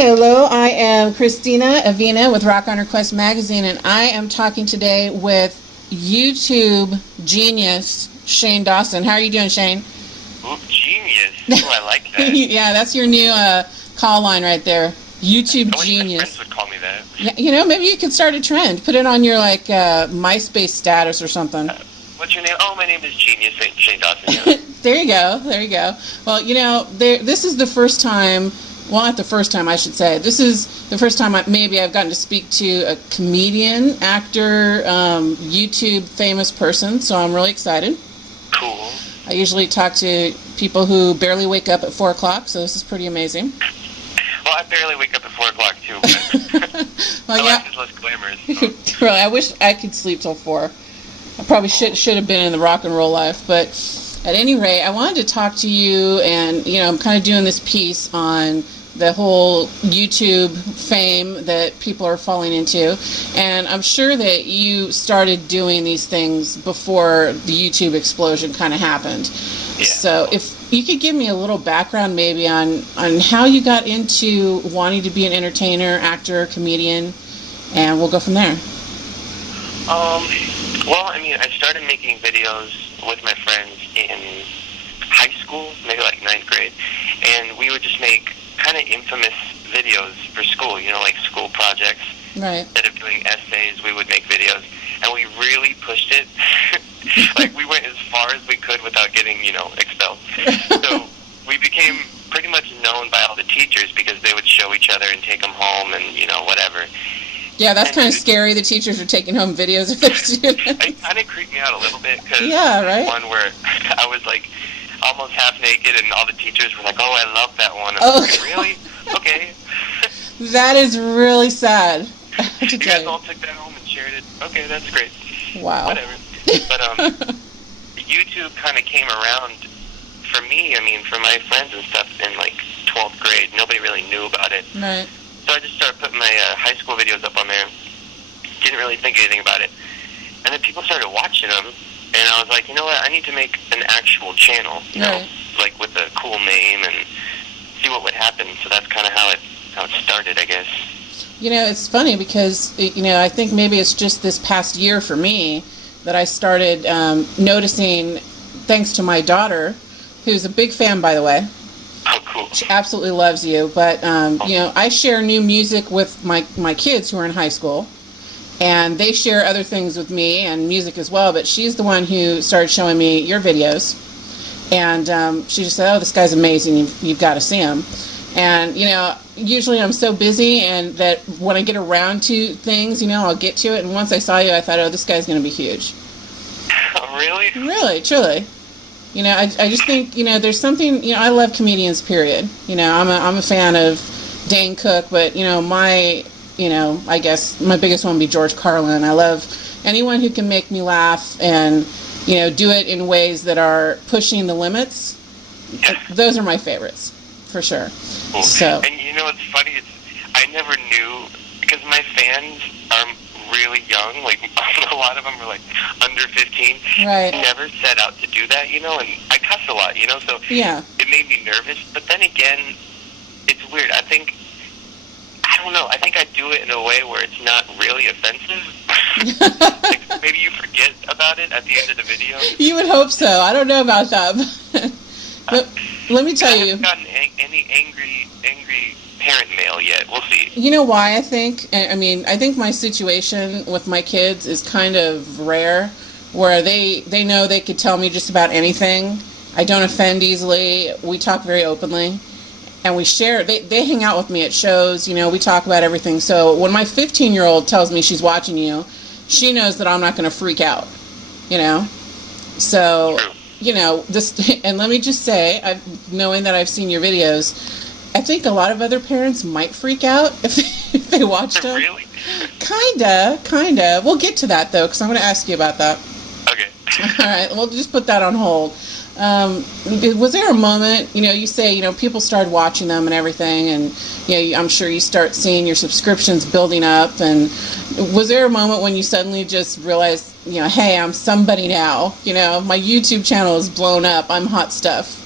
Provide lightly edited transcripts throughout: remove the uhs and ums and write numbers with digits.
Hello, I am Christina Avina with Rock on Request magazine, and I am talking today with YouTube genius Shane Dawson. How are you doing, Shane? Ooh, genius. Oh, I like that. Yeah, that's your new call line right there. YouTube I wish genius. my friends would call me that. Yeah, maybe you could start a trend. Put it on your MySpace status or something. What's your name? Oh, my name is Genius Shane Dawson. Yeah. There you go. Well, this is the first time. Well, not the first time, I should say. This is the first time I've gotten to speak to a comedian, actor, YouTube famous person, so I'm really excited. Cool. I usually talk to people who barely wake up at 4 o'clock, so this is pretty amazing. Well, I barely wake up at 4 o'clock, too, but well, my life is less glamorous. So. Really, I wish I could sleep till 4. I probably should have been in the rock and roll life, but at any rate, I wanted to talk to you, and, I'm kind of doing this piece on the whole YouTube fame that people are falling into, and I'm sure that you started doing these things before the YouTube explosion kind of happened. Yeah. So if you could give me a little background maybe on how you got into wanting to be an entertainer, actor, comedian, and we'll go from there. Well, I started making videos with my friends in high school, maybe like 9th grade, and we would just make kind of infamous videos for school, like school projects. Right. Instead of doing essays, we would make videos, and we really pushed it. Like, we went as far as we could without getting, expelled. So we became pretty much known by all the teachers because they would show each other and take them home and, whatever. Yeah, that's kind of scary. The teachers are taking home videos of their students. It kind of creeped me out a little bit because one where I was like almost half naked and all the teachers were like, "Oh, I love that one." I was like, really? Okay. That is really sad. You guys all took that home and shared it. Okay, that's great. Wow. Whatever. But YouTube kind of came around for me. For my friends and stuff in like 12th grade. Nobody really knew about it. Right. So I just started putting my high school videos up on there. Didn't really think anything about it. And then people started watching them. And I was like, you know what? I need to make an actual channel, like with a cool name and see what would happen. So that's kind of how it started, I guess. It's funny because, I think maybe it's just this past year for me that I started noticing, thanks to my daughter, who's a big fan, by the way. Oh, cool. She absolutely loves you. But, I share new music with my kids who are in high school. And they share other things with me and music as well. But she's the one who started showing me your videos. And she just said, "Oh, this guy's amazing. You've got to see him." And, usually I'm so busy and that when I get around to things, I'll get to it. And once I saw you, I thought, oh, this guy's going to be huge. Oh, really? Really, truly. I just think, there's something, I love comedians, period. I'm a fan of Dane Cook, but, I guess my biggest one would be George Carlin. I love anyone who can make me laugh and, do it in ways that are pushing the limits. Those are my favorites, for sure. Cool. So. And it's funny, I never knew, because my fans are really young, like a lot of them are like under 15. Right. I never set out to do that, and I cuss a lot, so yeah. It made me nervous. But then again, it's weird. I don't know. I think I do it in a way where it's not really offensive. Like maybe you forget about it at the end of the video. You would hope so. I don't know about that. Let me tell you. I haven't gotten any angry parent mail yet. We'll see. You know why I think? I think my situation with my kids is kind of rare, where they know they could tell me just about anything. I don't offend easily. We talk very openly. And we share, they hang out with me at shows, we talk about everything. So when my 15-year-old tells me she's watching you, she knows that I'm not going to freak out, So, this, and let me just say, knowing that I've seen your videos, I think a lot of other parents might freak out if they watched them. Really? Kinda. We'll get to that, though, because I'm going to ask you about that. Okay. All right, we'll just put that on hold. Was there a moment, you say, people started watching them and everything, and, I'm sure you start seeing your subscriptions building up, and was there a moment when you suddenly just realized, hey, I'm somebody now, my YouTube channel is blown up, I'm hot stuff?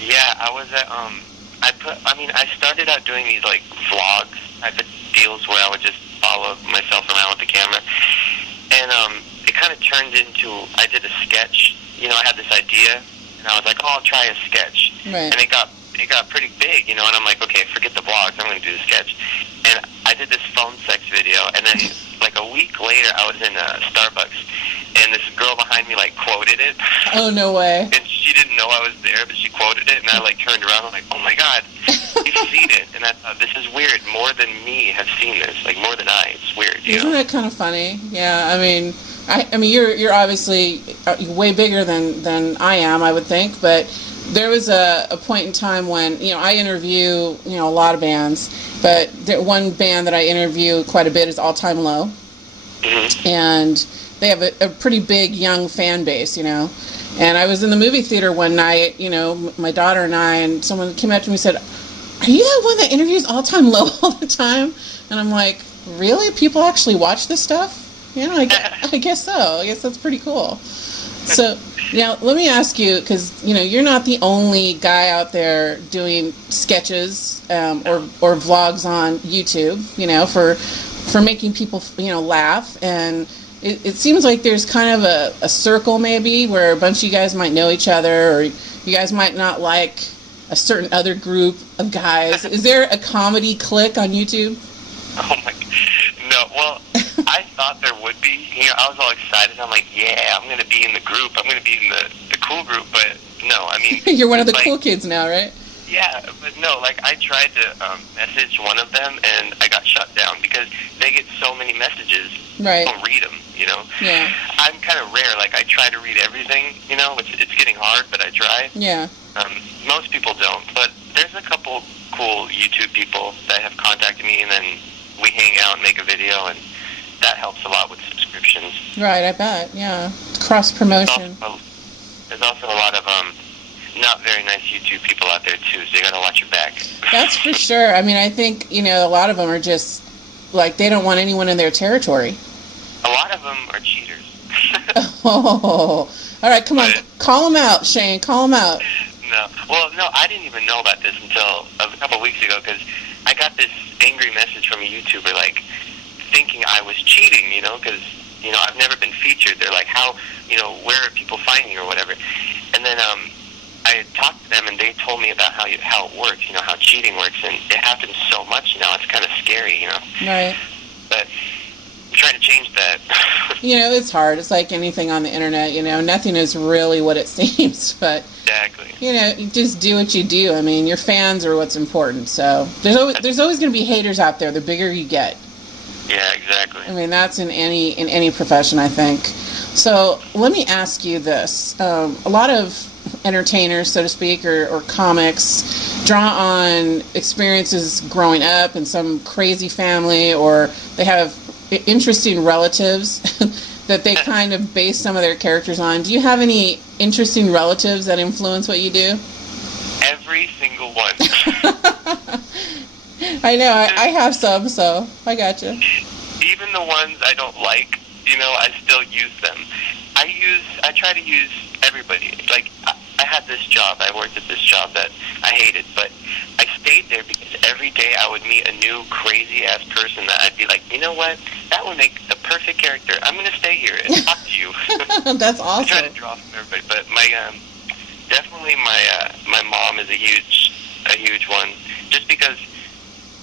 Yeah, I was at, I started out doing these, like, vlog type of deals where I would just follow myself around with the camera. And it kind of turned into, I did a sketch. You know, I had this idea, and I was like, oh, I'll try a sketch. Right. And it got pretty big, you know, and I'm like, okay, forget the vlogs, I'm going to do the sketch. And I did this phone sex video, and then like a week later, I was in Starbucks, and this girl behind me, like, quoted it. Oh, no way. And she didn't know I was there, but she quoted it, and I, like, turned around, and I'm like, oh, my God, you've seen it. And I thought, this is weird. More than me have seen this. Like, more than I. It's weird, you Isn't know? that kind of funny? Yeah, I mean, you're obviously way bigger than I am, I would think, but there was a point in time when, you know, I interview, you know, a lot of bands, but one band that I interview quite a bit is All Time Low. Mm-hmm. And they have a pretty big young fan base, you know. And I was in the movie theater one night, you know, my daughter and I, and someone came up to me and said, are you the one that interviews All Time Low all the time? And I'm like, really? People actually watch this stuff? You know, I guess so. I guess that's pretty cool. So, now, let me ask you, because, you know, you're not the only guy out there doing sketches or vlogs on YouTube, you know, for making people, you know, laugh. And it seems like there's kind of a circle, maybe, where a bunch of you guys might know each other, or you guys might not like a certain other group of guys. Is there a comedy clique on YouTube? Oh, my God. No, well, I thought there would be. You know, I was all excited. I'm like, yeah, I'm going to be in the group. I'm going to be in the cool group. But no, I mean... You're one of the cool kids now, right? Yeah, but no, like, I tried to message one of them, and I got shut down because they get so many messages. Right. I don't read them, you know? Yeah. I'm kind of rare. Like, I try to read everything, you know? It's getting hard, but I try. Yeah. Most people don't. But there's a couple cool YouTube people that have contacted me, and then we hang out and make a video, and that helps a lot with subscriptions. Right, I bet, yeah. Cross-promotion. There's also a lot of not very nice YouTube people out there, too, so you gotta watch your back. That's for sure. I mean, I think, you know, a lot of them are just, like, they don't want anyone in their territory. A lot of them are cheaters. Oh, all right, come on. Call them out, Shane. Call them out. No. Well, no, I didn't even know about this until a couple of weeks ago, because I got this angry message from a YouTuber, like, thinking I was cheating, you know, because, you know, I've never been featured. They're like, how, you know, where are people finding you or whatever? And then I talked to them, and they told me about how it works, you know, how cheating works, and it happens so much now, it's kind of scary, you know. Right. But I'm trying to change that. You know, it's hard. It's like anything on the internet, you know. Nothing is really what it seems, but... Exactly. You know, you just do what you do. I mean, your fans are what's important, so... There's always going to be haters out there, the bigger you get. Yeah, exactly. I mean, that's in any profession, I think. So, let me ask you this. A lot of entertainers, so to speak, or comics draw on experiences growing up in some crazy family, or they have interesting relatives that they kind of base some of their characters on. Do you have any interesting relatives that influence what you do? Every single one. I know, I have some, so I gotcha. Even the ones I don't like, you know, I still use them. I try to use everybody. Like, I had this job, I worked at this job that I hated, but I stayed there because every day I would meet a new crazy-ass person that I'd be like, you know what, that would make the perfect character. I'm going to stay here and talk to you. That's awesome. I try to draw from everybody, but definitely my mom is a huge one, just because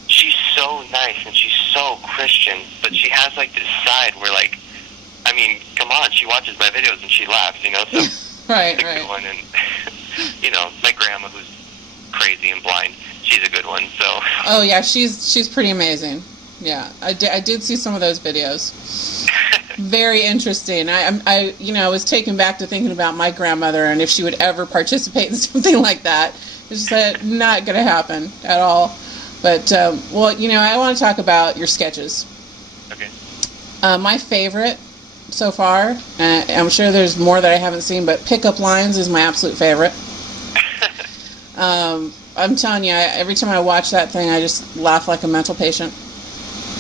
she's so nice and she's so Christian, but she has like this side where, like, I mean, come on, she watches my videos and she laughs, you know, so right, a good one. And you know, my grandma, who's crazy and blind, she's a good one. So. Oh yeah, she's pretty amazing. Yeah, I did see some of those videos. Very interesting. I you know, I was taken back to thinking about my grandmother and if she would ever participate in something like that. It's just not going to happen at all. But well, you know, I want to talk about your sketches. Okay. My favorite so far, I'm sure there's more that I haven't seen, but Pickup Lines is my absolute favorite. I'm telling you, every time I watch that thing, I just laugh like a mental patient.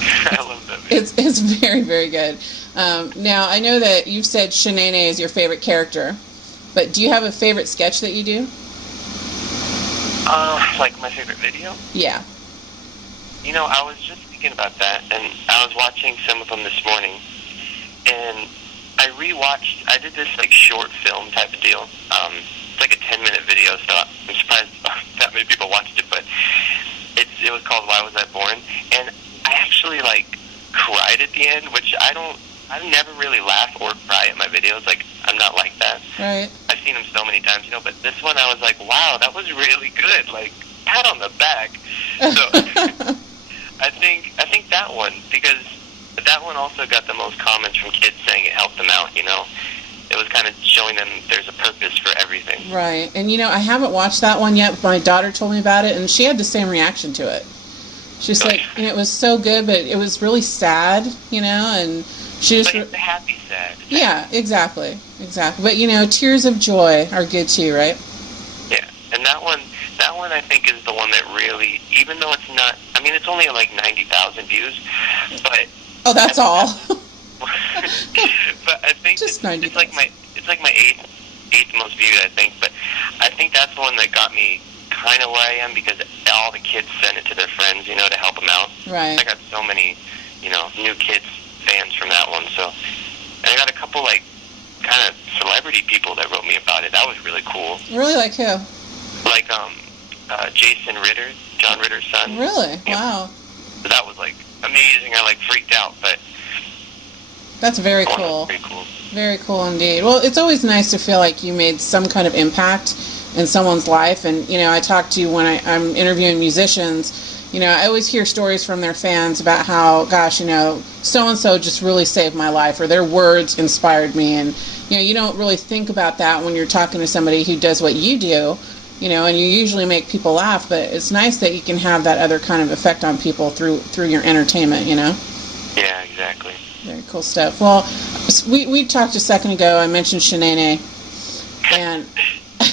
I love that video. It's very, very good. Now, I know that you've said Shanae is your favorite character, but do you have a favorite sketch that you do? Like my favorite video? Yeah. I was just thinking about that, and I was watching some of them this morning, and I did this, like, short film type of deal. It's like a 10-minute video, so I'm surprised that many people watched it, but it was called Why Was I Born? And I actually, like, cried at the end, which I never really laugh or cry at my videos. Like, I'm not like that. Right. I've seen them so many times, but this one I was like, wow, that was really good. Like, pat on the back. So I think that one, because that one also got the most comments from kids saying it helped them out, It was kind of showing them there's a purpose for everything. Right. And, I haven't watched that one yet, but my daughter told me about it, and she had the same reaction to it. She's like, it was so good, but it was really sad, and she just... But it's a happy sad. Yeah, exactly. But, tears of joy are good too, right? Yeah. And that one I think is the one that really, even though it's not, it's only like 90,000 views, but... Oh, that's all? But I think just it's like my eighth most viewed, I think, but I think that's the one that got me kind of where I am, because all the kids send it to their friends, to help them out. Right. I got so many, new kids fans from that one, so, and I got a couple, like, kind of celebrity people that wrote me about it. That was really cool. Really? Like who? Like, Jason Ritter, John Ritter's son. Really? Wow. So that was, like, amazing. I, like, freaked out, but... That's very cool. Very cool. Very cool indeed. Well, it's always nice to feel like you made some kind of impact in someone's life. And, I talk to when I'm interviewing musicians, I always hear stories from their fans about how, gosh, so-and-so just really saved my life, or their words inspired me. And, you don't really think about that when you're talking to somebody who does what you do, and you usually make people laugh. But it's nice that you can have that other kind of effect on people through your entertainment, Yeah, exactly. Very cool stuff. Well, we talked a second ago. I mentioned Shanae, and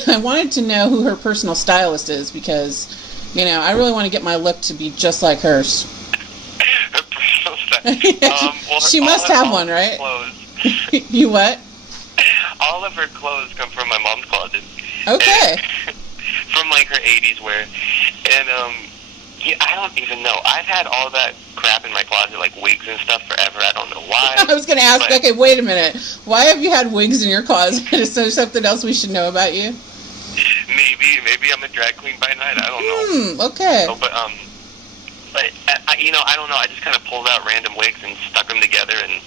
I wanted to know who her personal stylist is, because, I really want to get my look to be just like hers. Her personal stylist? She must have one, right? You what? All of her clothes come from my mom's closet. Okay. From, like, her 80s wear. And, I don't even know. I've had all that crap in my closet, like wigs and stuff, forever. I don't know why. I was going to ask, okay, wait a minute. Why have you had wigs in your closet? Is there something else we should know about you? Maybe I'm a drag queen by night. I don't know. Okay. No, but I don't know. I just kind of pulled out random wigs and stuck them together and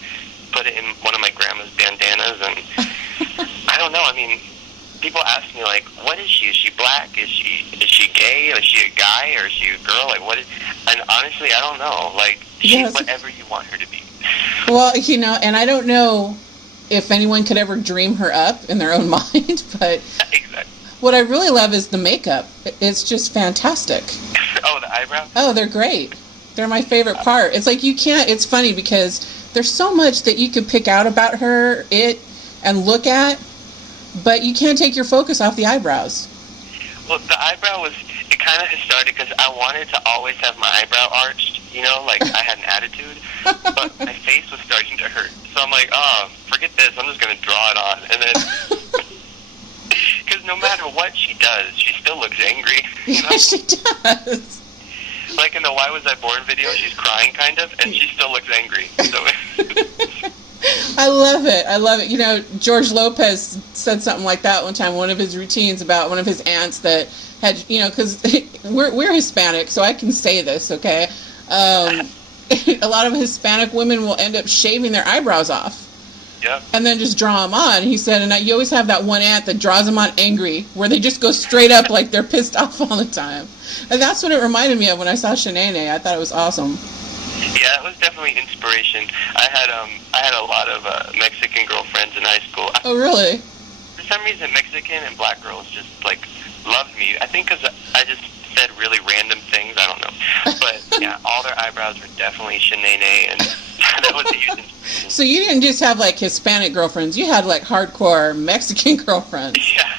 put it in one of my grandma's bandanas, and I don't know. People ask me, like, what is she? Is she black? Is she gay? Is she a guy? Or is she a girl? Like, what is... And honestly, I don't know. Like, she's whatever you want her to be. Well, and I don't know if anyone could ever dream her up in their own mind, but... Exactly. What I really love is the makeup. It's just fantastic. Oh, the eyebrows? Oh, they're great. They're my favorite part. It's like it's funny because there's so much that you could pick out about her, and look at, but you can't take your focus off the eyebrows. Well, the eyebrow it kind of has started because I wanted to always have my eyebrow arched, like I had an attitude, but my face was starting to hurt. So I'm like, oh, forget this, I'm just going to draw it on. And then, because no matter what she does, she still looks angry. Yeah, she does. Like in the Why Was I Born video, she's crying kind of, and she still looks angry. So I love it. George Lopez said something like that one time, one of his routines about one of his aunts that had, because we're Hispanic, so I can say this, okay? A lot of Hispanic women will end up shaving their eyebrows off. Yeah. And then just draw them on. He said, and you always have that one aunt that draws them on angry, where they just go straight up like they're pissed off all the time. And that's what it reminded me of when I saw Shanae. I thought it was awesome. Yeah, it was definitely inspiration. I had a lot of Mexican girlfriends in high school. Oh, really? For some reason, Mexican and black girls just, like, loved me. I think because I just said really random things. I don't know. But, yeah, all their eyebrows were definitely Shanae, and that was a huge inspiration. So you didn't just have, like, Hispanic girlfriends. You had, like, hardcore Mexican girlfriends. Yeah.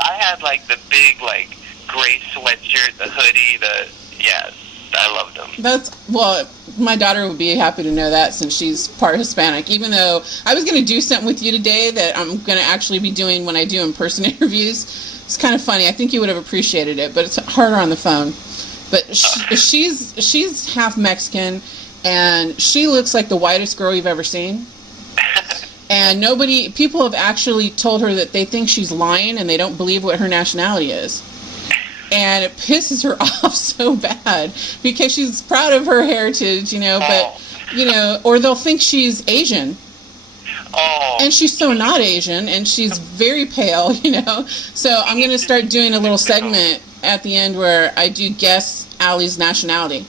I had, like, the big, like, gray sweatshirt, the hoodie, yeah. I loved them. My daughter would be happy to know that since she's part Hispanic, even though I was going to do something with you today that I'm going to actually be doing when I do in-person interviews. It's kind of funny. I think you would have appreciated it, but it's harder on the phone. But she's half Mexican, and she looks like the whitest girl you've ever seen. And people have actually told her that they think she's lying and they don't believe what her nationality is. And it pisses her off so bad because she's proud of her heritage, but, or they'll think she's Asian. Oh. And she's so not Asian, and she's very pale, So I'm going to start doing a little segment at the end where I do guess Allie's nationality.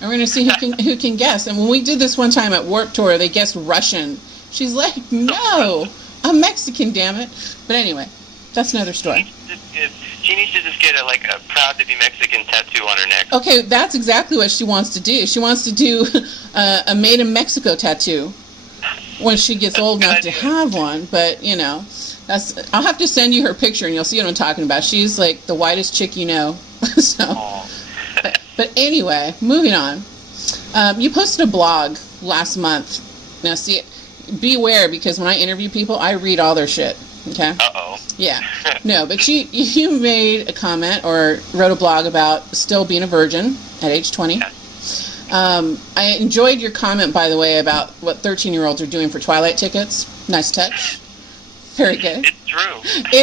And we're going to see who can guess. And when we did this one time at Warped Tour, they guessed Russian. She's like, no, I'm Mexican, damn it. But anyway, that's another story. She needs to just get a proud to be Mexican tattoo on her neck. Okay, that's exactly what she wants to do. She wants to do a Made in Mexico tattoo when she gets old enough to have one. But, I'll have to send you her picture and you'll see what I'm talking about. She's like the whitest chick you know. But anyway, moving on. You posted a blog last month. Now, see, beware, because when I interview people, I read all their shit. Okay? Uh-oh. Yeah. No, but you made a comment or wrote a blog about still being a virgin at age 20. I enjoyed your comment, by the way, about what 13-year-olds are doing for Twilight tickets. Nice touch. Very good. It's true.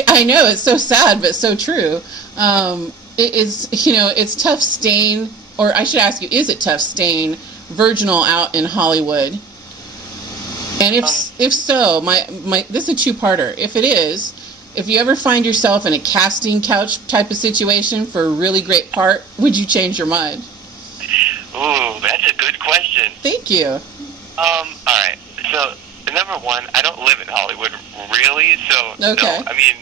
I know, it's so sad, but so true. It is, it's tough staying, or I should ask you, is it tough staying virginal out in Hollywood? And if so, this is a two-parter. If it is, if you ever find yourself in a casting couch type of situation for a really great part, would you change your mind? Ooh, that's a good question. Thank you. All right. So, number one, I don't live in Hollywood, really, so, okay. No, I mean,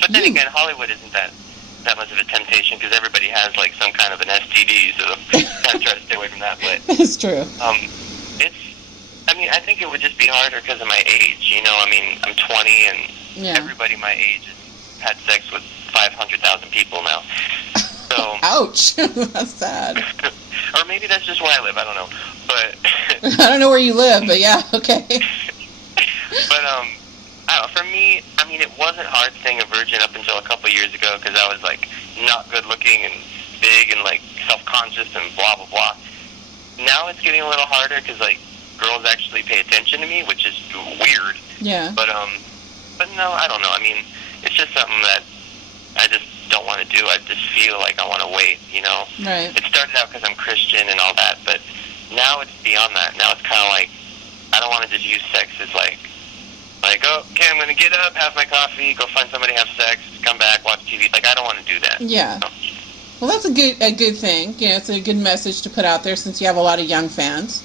but then again, Hollywood isn't that much of a temptation, because everybody has, some kind of an STD, so kind of try to stay away from that, but... It's true. I think it would just be harder because of my age, I'm 20, and everybody my age has had sex with 500,000 people now. So, ouch. That's sad. Or maybe that's just where I live, I don't know. But I don't know where you live, but yeah, okay. But for me, it wasn't hard staying a virgin up until a couple years ago, because I was not good looking and big and self-conscious and blah blah blah. Now it's getting a little harder because girls actually pay attention to me, which is weird. Yeah. But no, I don't know. It's just something that I just don't want to do. I just feel like I want to wait, Right. It started out because I'm Christian and all that, but now it's beyond that. Now it's kind of I don't want to just use sex as okay, I'm going to get up, have my coffee, go find somebody, have sex, come back, watch TV. I don't want to do that. Yeah. Well, that's a good thing. It's a good message to put out there, since you have a lot of young fans.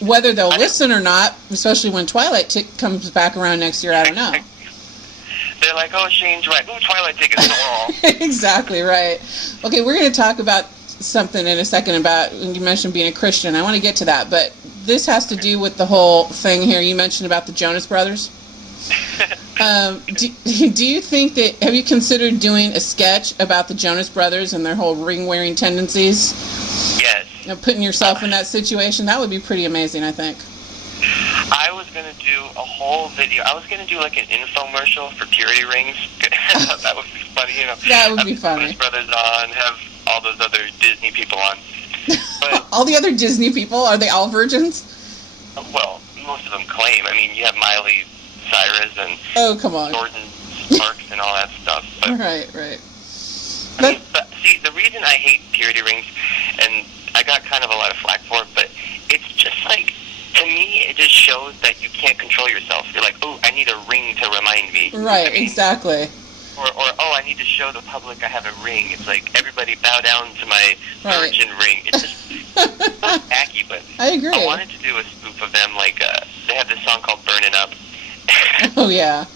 Whether they'll listen or not, especially when Twilight comes back around next year, I don't know. They're like, oh, Shane's right. Ooh, Twilight tickets on the wall. Exactly, right. Okay, we're going to talk about something in a second about, you mentioned being a Christian. I want to get to that, but this has to do with the whole thing here. You mentioned about the Jonas Brothers. Do you think that, have you considered doing a sketch about the Jonas Brothers and their whole ring-wearing tendencies? Yes. Putting yourself in that situation? That would be pretty amazing, I think. I was going to do a whole video. I was going to do an infomercial for purity rings. That would be funny, That would be funny. Jonas Brothers on, have all those other Disney people on. But, all the other Disney people? Are they all virgins? Well, most of them claim. You have Miley Cyrus and come on. Jordan Sparks and all that stuff. But, right. But see, the reason I hate purity rings, and I got kind of a lot of flack for it, but it's just to me, it just shows that you can't control yourself. You're like, oh, I need a ring to remind me. Right, exactly. Or, oh, I need to show the public I have a ring. It's everybody bow down to my virgin ring. It's just so tacky, but I agree. I wanted to do a spoof of them, they have this song called Burnin' Up. Oh, yeah.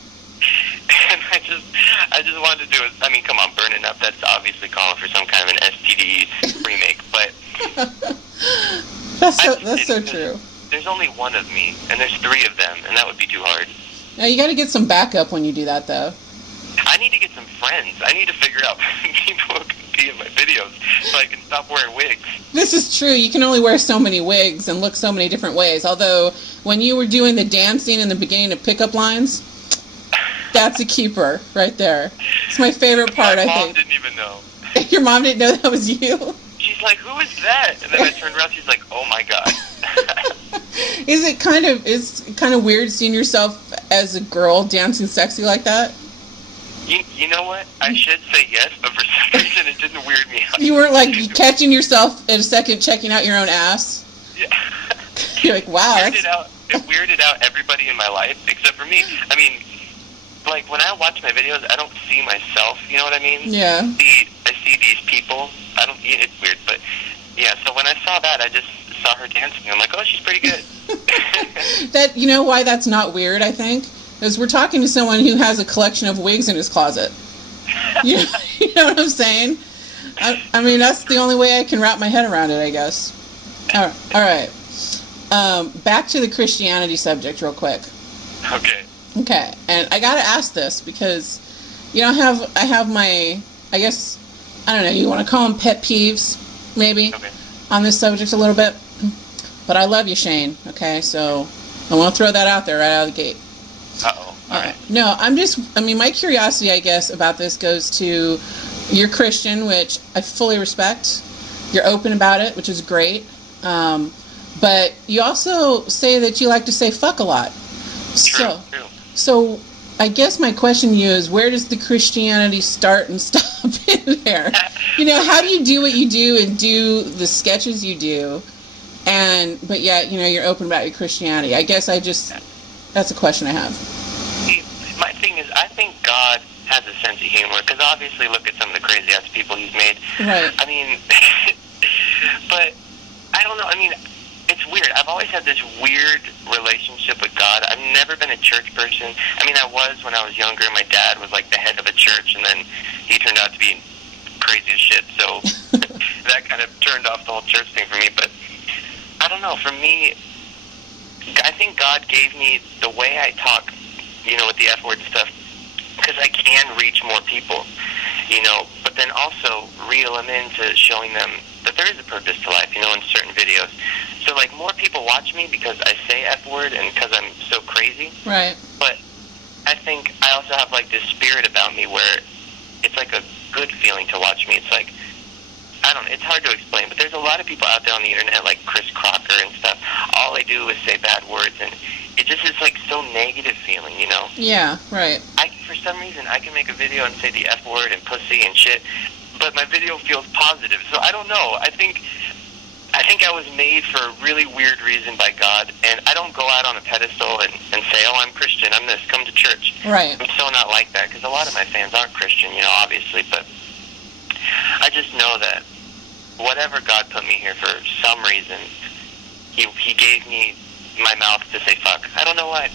And I just wanted to do it. Come on, Burnin' Up, that's obviously calling for some kind of an STD remake, but... That's so true. There's only one of me, and there's 3 of them, and that would be too hard. Now, you got to get some backup when you do that, though. I need to get some friends. I need to figure out people who can be in my videos so I can stop wearing wigs. This is true. You can only wear so many wigs and look so many different ways. Although, when you were doing the dancing in the beginning of Pickup Lines, that's a keeper right there. It's my favorite part, I think. My mom didn't even know. Your mom didn't know that was you? She's like, who is that? And then I turned around, she's like, oh my God. It's kind of weird seeing yourself as a girl dancing sexy like that? You know what? I should say yes, but for some reason it didn't weird me out. You weren't like catching yourself in a second checking out your own ass? Yeah. You're like, wow. It weirded out everybody in my life except for me. I mean, like when I watch my videos, I don't see myself, you know what I mean? Yeah. I see these people. It's weird, but yeah, so when I saw that, I just saw her dancing. I'm like, oh, she's pretty good. You know why that's not weird, I think? Because we're talking to someone who has a collection of wigs in his closet. You know what I'm saying? I mean, that's the only way I can wrap my head around it, I guess. All right. Back to the Christianity subject real quick. Okay. And I got to ask this because, I have my, I guess, I don't know, you want to call them pet peeves, maybe, on this subject a little bit. But I love you, Shane, okay? So I want to throw that out there right out of the gate. Uh-oh. All right. No, my curiosity, I guess, about this goes to you're Christian, which I fully respect. You're open about it, which is great. But you also say that you like to say fuck a lot. True. So I guess my question to you is, where does the Christianity start and stop in there? How do you do what you do and do the sketches you do? But yet, you're open about your Christianity. I guess that's a question I have. My thing is, I think God has a sense of humor, because obviously look at some of the crazy-ass people he's made. Right. I mean, but I don't know. I mean, it's weird. I've always had this weird relationship with God. I've never been a church person. I mean, I was when I was younger. My dad was like the head of a church, and then he turned out to be crazy as shit, so that kind of turned off the whole church thing for me. But I don't know. For me, I think God gave me the way I talk, with the F-word stuff, because I can reach more people, but then also reel them into showing them that there is a purpose to life, in certain videos. So, like, more people watch me because I say F-word and because I'm so crazy. Right. But I think I also have, like, this spirit about me where it's, like, a good feeling to watch me. It's like, I don't know, it's hard to explain, but there's a lot of people out there on the internet, like Chris Crocker and stuff. All they do is say bad words, and it just is, like, so negative feeling, Yeah, right. For some reason, I can make a video and say the F-word and pussy and shit, but my video feels positive. So I don't know. I think I was made for a really weird reason by God, and I don't go out on a pedestal and say, oh, I'm Christian, I'm this, come to church. Right. I'm so not like that, because a lot of my fans aren't Christian, obviously, but I just know that whatever God put me here for some reason, he gave me my mouth to say fuck. I don't know why.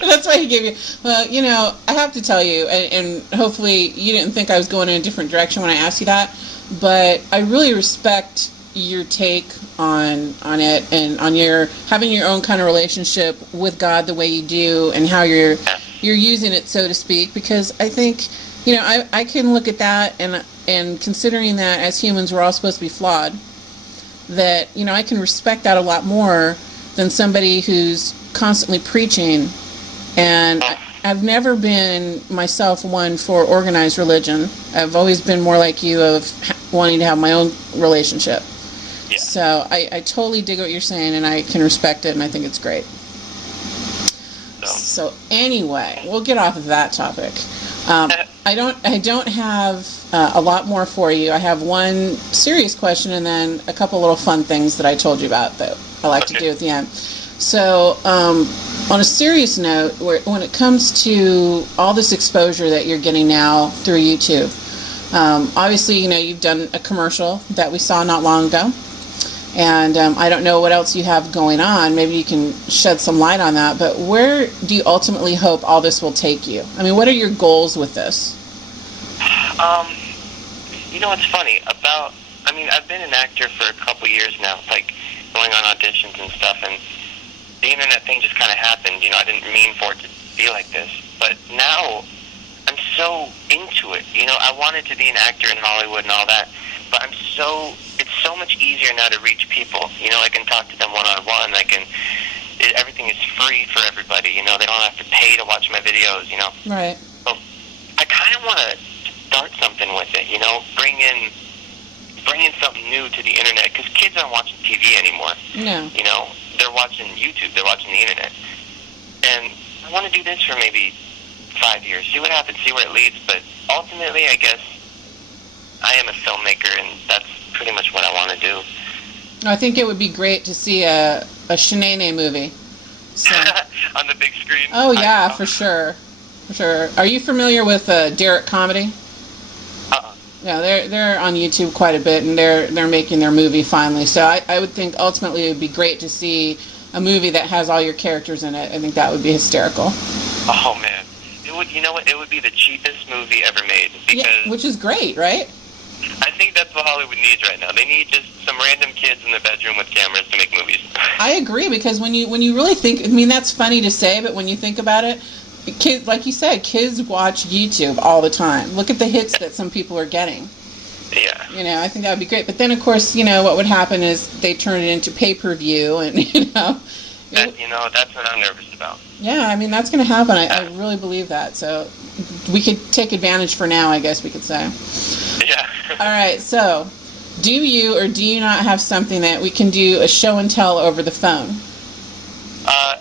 That's why he gave you. Well, I have to tell you, and hopefully you didn't think I was going in a different direction when I asked you that, but I really respect your take on it and on your having your own kind of relationship with God the way you do and how you're using it, so to speak, because I think, I can look at that and considering that as humans we're all supposed to be flawed, that, I can respect that a lot more than somebody who's constantly preaching. And I've never been myself one for organized religion. I've always been more like you of wanting to have my own relationship. Yeah. So I totally dig what you're saying, and I can respect it, and I think it's great. So anyway, we'll get off of that topic. I don't have a lot more for you. I have one serious question and then a couple little fun things that I told you about that I like to do at the end. So on a serious note, when it comes to all this exposure that you're getting now through YouTube, obviously, you've done a commercial that we saw not long ago. And I don't know what else you have going on. Maybe you can shed some light on that. But where do you ultimately hope all this will take you? I mean, what are your goals with this? It's funny. I've been an actor for a couple years now, like going on auditions and stuff. And the internet thing just kind of happened. I didn't mean for it to be like this. But now I'm so into it. I wanted to be an actor in Hollywood and all that. But it's so much easier now to reach people. I can talk to them one-on-one. Everything is free for everybody. They don't have to pay to watch my videos, Right. So I kind of want to start something something with it, you know? Bring in something new to the internet, because kids aren't watching TV anymore. No. You know, they're watching YouTube, they're watching the internet. And I want to do this for maybe 5 years, see what happens, see where it leads, but ultimately, I guess, I am a filmmaker, and that's pretty much what I want to do. I think it would be great to see a Shanae movie. So. On the big screen? Oh, yeah, for sure. For sure. Are you familiar with Derek Comedy? Yeah, they're on YouTube quite a bit, and they're making their movie finally. So I would think ultimately it would be great to see a movie that has all your characters in it. I think that would be hysterical. Oh man, it would. You know what? It would be the cheapest movie ever made, because which is great, right? I think that's what Hollywood needs right now. They need just some random kids in the bedroom with cameras to make movies. I agree, because when you really think, I mean, that's funny to say, but when you think about it. Kids, like you said, kids watch YouTube all the time. Look at the hits that some people are getting. Yeah. You know, I think that would be great. But then, of course, you know, what would happen is they turn it into pay-per-view, and, you know. That's what I'm nervous about. Yeah, I mean, that's going to happen. I really believe that. So we could take advantage for now, I guess we could say. Yeah. All right, so do you or do you not have something that we can do a show and tell over the phone?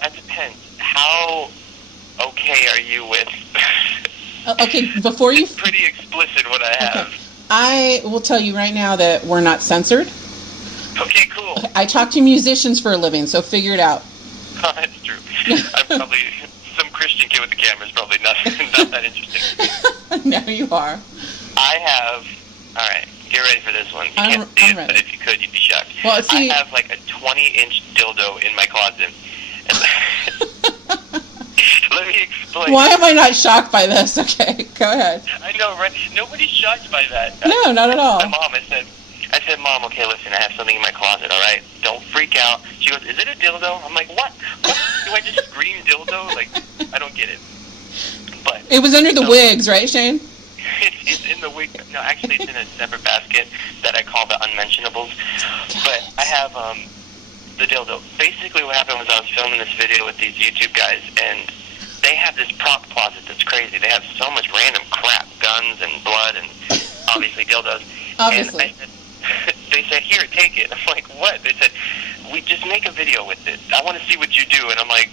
It depends. How... okay are you with... Okay, before you... It's pretty explicit what I have. Okay. I will tell you right now that we're not censored. Okay, cool. I talk to musicians for a living, so figure it out. Oh, that's true. I'm probably... some Christian kid with the camera is probably not that interesting. No, you are. I have... Alright, get ready for this one. You can't see it, ready. but if you could, you'd be shocked. Well, see, I have like a 20-inch dildo in my closet. Let me explain. Why am I not shocked by this? Okay, go ahead. I know, right? Nobody's shocked by that. No, not at all. My mom, I said, Mom, okay, listen, I have something in my closet, all right? Don't freak out. She goes, is it a dildo? I'm like, what? Do I just scream dildo? Like, I don't get it. But it was under the wigs, right, Shane? It's in the wig. No, actually, it's in a separate basket that I call the unmentionables. But I have the dildo. Basically, what happened was I was filming this video with these YouTube guys, and they have this prop closet that's crazy. They have so much random crap, guns and blood and obviously dildos. Obviously. And they said, here, take it. I'm like, what? They said, we just make a video with it. I want to see what you do. And I'm like,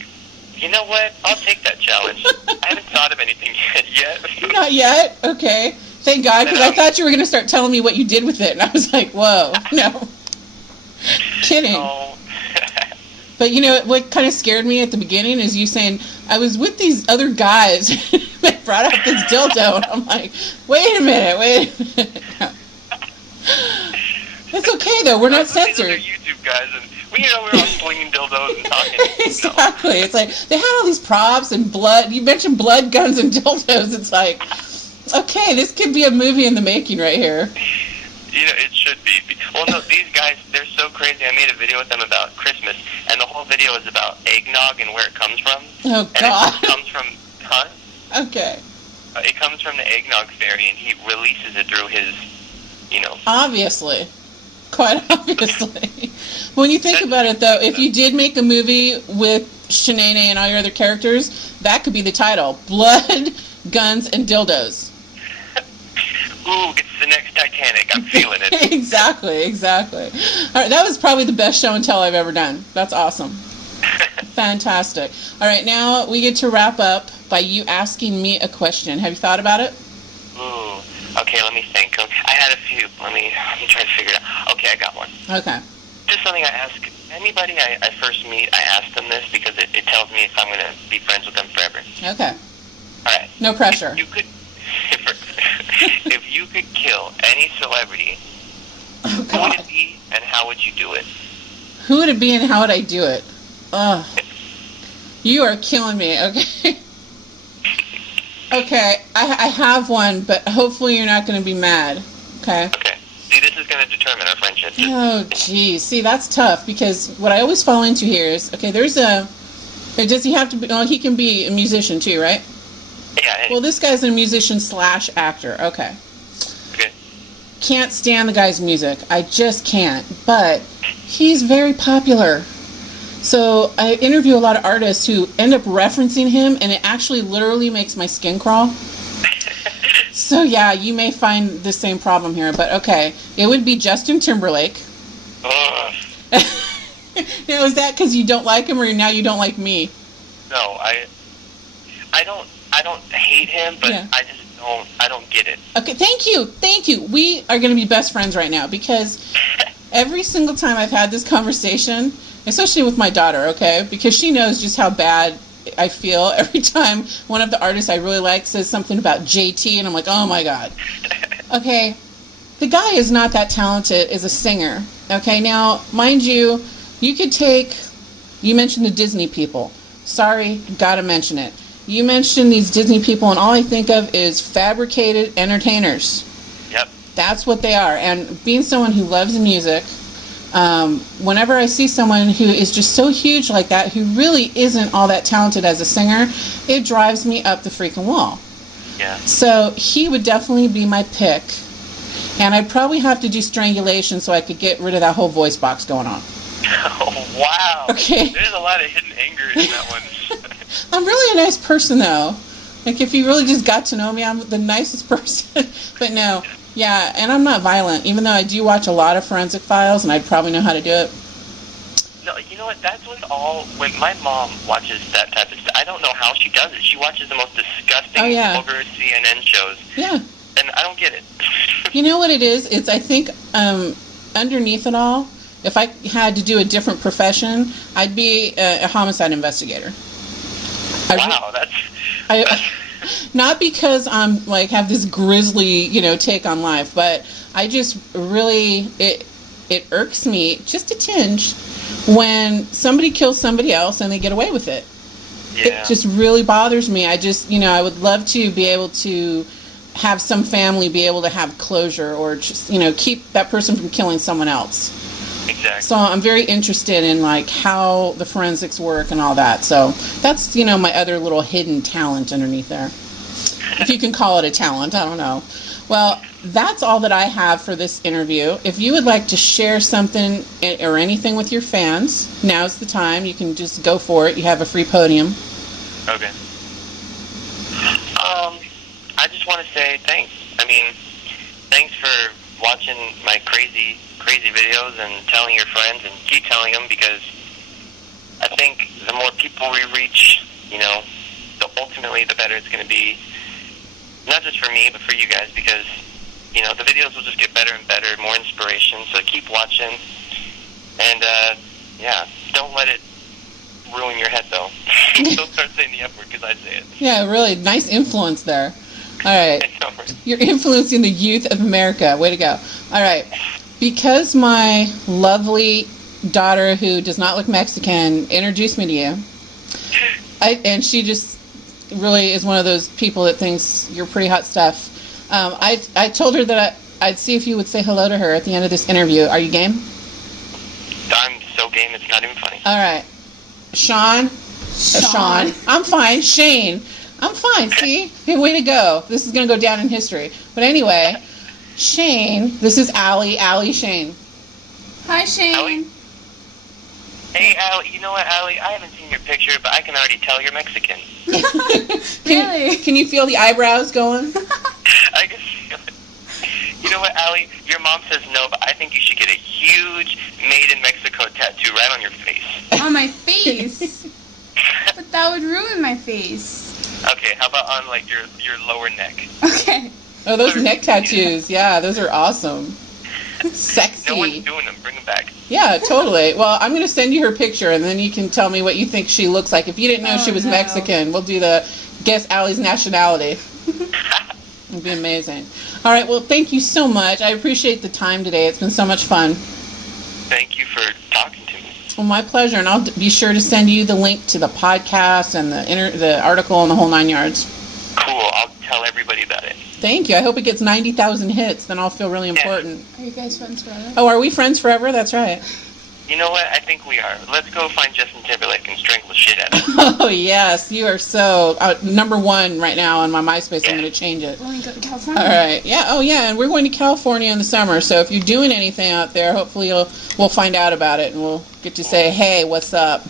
you know what? I'll take that challenge. I haven't thought of anything yet. Not yet? Okay. Thank God, because I thought you were going to start telling me what you did with it. And I was like, whoa, no. Kidding. No. But you know what kind of scared me at the beginning is you saying, I was with these other guys that brought up this dildo. And I'm like, wait a minute. It's okay, though. We're not censored. These other YouTube guys, and we're all slinging dildos and talking. Exactly. No. It's like, they had all these props and blood. You mentioned blood, guns, and dildos. It's like, okay, this could be a movie in the making right here. You know, it should be. Well, no, these guys, they're so crazy. I made a video with them about Christmas, and the whole video is about eggnog and where it comes from. Oh, God. And it comes from, huh? Okay. It comes from the eggnog fairy, and he releases it through his, Obviously. Quite obviously. When you think about it, though, if you did make a movie with Shanae and all your other characters, that could be the title. Blood, Guns, and Dildos. Ooh, it's the next Titanic. I'm feeling it. Exactly. All right, that was probably the best show and tell I've ever done. That's awesome. Fantastic. All right, now we get to wrap up by you asking me a question. Have you thought about it? Ooh, okay, let me think. I had a few. Let me try to figure it out. Okay, I got one. Okay. Just something I ask anybody I first meet. I ask them this because it tells me if I'm going to be friends with them forever. Okay. All right. No pressure. If you could kill any celebrity, who would it be and how would you do it? Who would it be and how would I do it? Ugh. You are killing me, okay? Okay, I have one, but hopefully you're not going to be mad, okay? Okay. See, this is going to determine our friendship. Oh, geez. See, that's tough, because what I always fall into here is, okay, does he have to be, he can be a musician too, right? Yeah. Well, this guy's a musician / actor. Okay. Okay. Can't stand the guy's music. I just can't. But he's very popular. So I interview a lot of artists who end up referencing him, and it actually literally makes my skin crawl. So, yeah, you may find the same problem here, but okay. It would be Justin Timberlake. Ugh. Now, is that because you don't like him, or now you don't like me? No, I don't hate him, but yeah. I don't get it. Okay, thank you. We are going to be best friends right now, because every single time I've had this conversation, especially with my daughter, okay, because she knows just how bad I feel every time one of the artists I really like says something about JT, and I'm like, oh my God. Okay, the guy is not that talented as a singer. Okay, now, mind you, you could take, you mentioned the Disney people. Sorry, gotta mention it. You mentioned these Disney people, and all I think of is fabricated entertainers. Yep. That's what they are. And being someone who loves music, whenever I see someone who is just so huge like that, who really isn't all that talented as a singer, it drives me up the freaking wall. Yeah. So he would definitely be my pick. And I'd probably have to do strangulation so I could get rid of that whole voice box going on. Oh, wow. Okay. There's a lot of hidden anger in that one. I'm really a nice person, though. Like, if you really just got to know me, I'm the nicest person. But no, yeah, and I'm not violent, even though I do watch a lot of Forensic Files, and I'd probably know how to do it. No, you know what? That's when my mom watches that type of stuff, I don't know how she does it. She watches the most disgusting, vulgar CNN shows. Yeah. And I don't get it. You know what it is? It's, I think, underneath it all, if I had to do a different profession, I'd be a homicide investigator. Wow, that's... Not because I'm, like, have this grisly, take on life, but I just really, it irks me just a tinge when somebody kills somebody else and they get away with it. Yeah. It just really bothers me. I just, I would love to be able to have some family be able to have closure, or just, keep that person from killing someone else. Exactly. So I'm very interested in, like, how the forensics work and all that. So that's, my other little hidden talent underneath there. If you can call it a talent, I don't know. Well, that's all that I have for this interview. If you would like to share something or anything with your fans, now's the time. You can just go for it. You have a free podium. Okay. I just want to say thanks. I mean, thanks for watching my crazy videos and telling your friends, and keep telling them, because I think the more people we reach, ultimately the better it's going to be, not just for me, but for you guys, because, the videos will just get better and better, more inspiration, so keep watching, and, don't let it ruin your head, though. Don't start saying the F word, because I say it. Yeah, really, nice influence there. All right. You're influencing the youth of America. Way to go. All right. Because my lovely daughter, who does not look Mexican, introduced me to you, and she just really is one of those people that thinks you're pretty hot stuff. I told her that I'd see if you would say hello to her at the end of this interview. Are you game? I'm so game, it's not even funny. All right. Sean. I'm fine. Shane. I'm fine, see? Hey, way to go. This is going to go down in history. But anyway, Shane, this is Allie. Allie, Shane. Hi, Shane. Allie? Hey, Allie, you know what, Allie? I haven't seen your picture, but I can already tell you're Mexican. Really? Can you feel the eyebrows going? I can feel it. You know what, Allie? Your mom says no, but I think you should get a huge Made in Mexico tattoo right on your face. On my face? But that would ruin my face. Okay, how about on, like, your lower neck? Okay. Oh, those neck tattoos. Yeah, those are awesome. Sexy. No one's doing them. Bring them back. Yeah, totally. Well, I'm going to send you her picture, and then you can tell me what you think she looks like. If you didn't know she was Mexican, we'll do the guess Allie's nationality. It'd be amazing. All right, well, thank you so much. I appreciate the time today. It's been so much fun. Thank you for talking to me. Well, my pleasure, and I'll be sure to send you the link to the podcast and the article and the whole 9 yards. Cool. I'll tell everybody about it. Thank you. I hope it gets 90,000 hits. Then I'll feel really important. Are you guys friends forever? Oh, are we friends forever? That's right. You know what? I think we are. Let's go find Justin Timberlake and strangle the shit out of him. Oh, yes. You are so number one right now on my MySpace. Yeah. I'm going to change it. We're going to go to California. All right. Yeah. Oh, yeah. And we're going to California in the summer. So if you're doing anything out there, hopefully we'll find out about it, and we'll get to say, hey, what's up?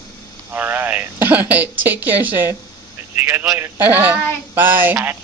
All right. All right. Take care, Shane. See you guys later. All right. Bye. Bye. Bye.